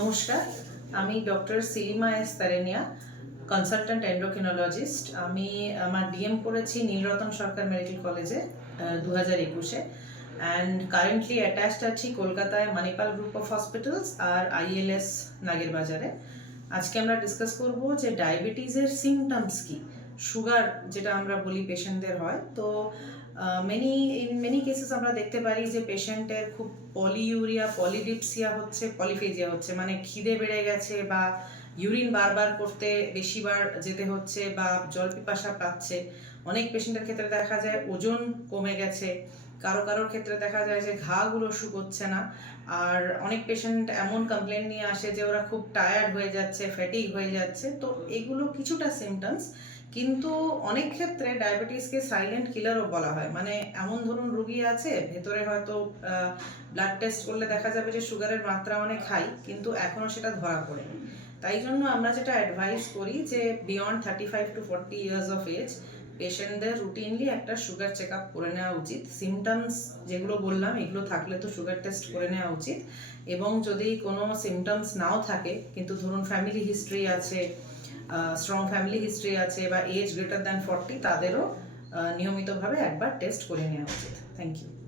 নমস্কার, আমি doctor Silima S Tarenia consultant endocrinologist আমি আমার ডিএম করেছি নীলরতন সরকার মেডিকেল কলেজে দু হাজার একুশে। অ্যান্ড কারেন্টলি অ্যাটাচড আছি কলকাতায় মানিপাল গ্রুপ অফ হসপিটালস আর আইএলএস নাগের বাজারে আজকে আমরা ডিসকাস করব যে ডায়াবেটিসের সিমটমস কি। সুগার যেটা আমরা বলি পেশেন্টদের হয়, তো মেনি ইন মেনি কেসেস আমরা দেখতে পারি যে পেশেন্টের খুব পলিউরিয়া পলিডিপসিয়া হচ্ছে পলিফেজিয়া হচ্ছে মানে খিদে বেড়ে গেছে বা ইউরিন বারবার করতে বেশিবার যেতে হচ্ছে বা জল পিপাসা পাচ্ছে। অনেক পেশেন্টের ক্ষেত্রে দেখা যায় ওজন কমে গেছে। কারও কারোর ক্ষেত্রে দেখা যায় যে ঘাগুলো শুকোচ্ছে না। আর অনেক পেশেন্ট এমন কমপ্লেন নিয়ে আসে যে ওরা খুব টায়ার্ড হয়ে যাচ্ছে ফ্যাটিক হয়ে যাচ্ছে। তো এগুলো কিছুটা সিমটমস কিন্তু অনেক ক্ষেত্রে ডায়াবেটিসকে সাইলেন্ট কিলারও বলা হয়। মানে এমন ধরুন রুগী আছে, ভেতরে হয়তো ব্লাড টেস্ট করলে দেখা যাবে যে সুগারের মাত্রা অনেক হাই কিন্তু এখনও সেটা ধরা পড়েনি। তাই জন্য আমরা যেটা অ্যাডভাইস করি যে beyond thirty five to forty years of age পেশেন্টদের রুটিনলি একটা সুগার চেক আপ করে নেওয়া উচিত। সিমটমস যেগুলো বললাম, এগুলো থাকলে তো সুগার টেস্ট করে নেওয়া উচিত। এবং যদি কোনো সিমটমস নাও থাকে, কিন্তু ধরুন ফ্যামিলি হিস্ট্রি আছে স্ট্রং ফ্যামিলি হিস্ট্রি আছে বা এজ গ্রেটার দ্যান ফর্টি, তাদেরও নিয়মিতভাবে একবার টেস্ট করে নেওয়া উচিত। Thank you.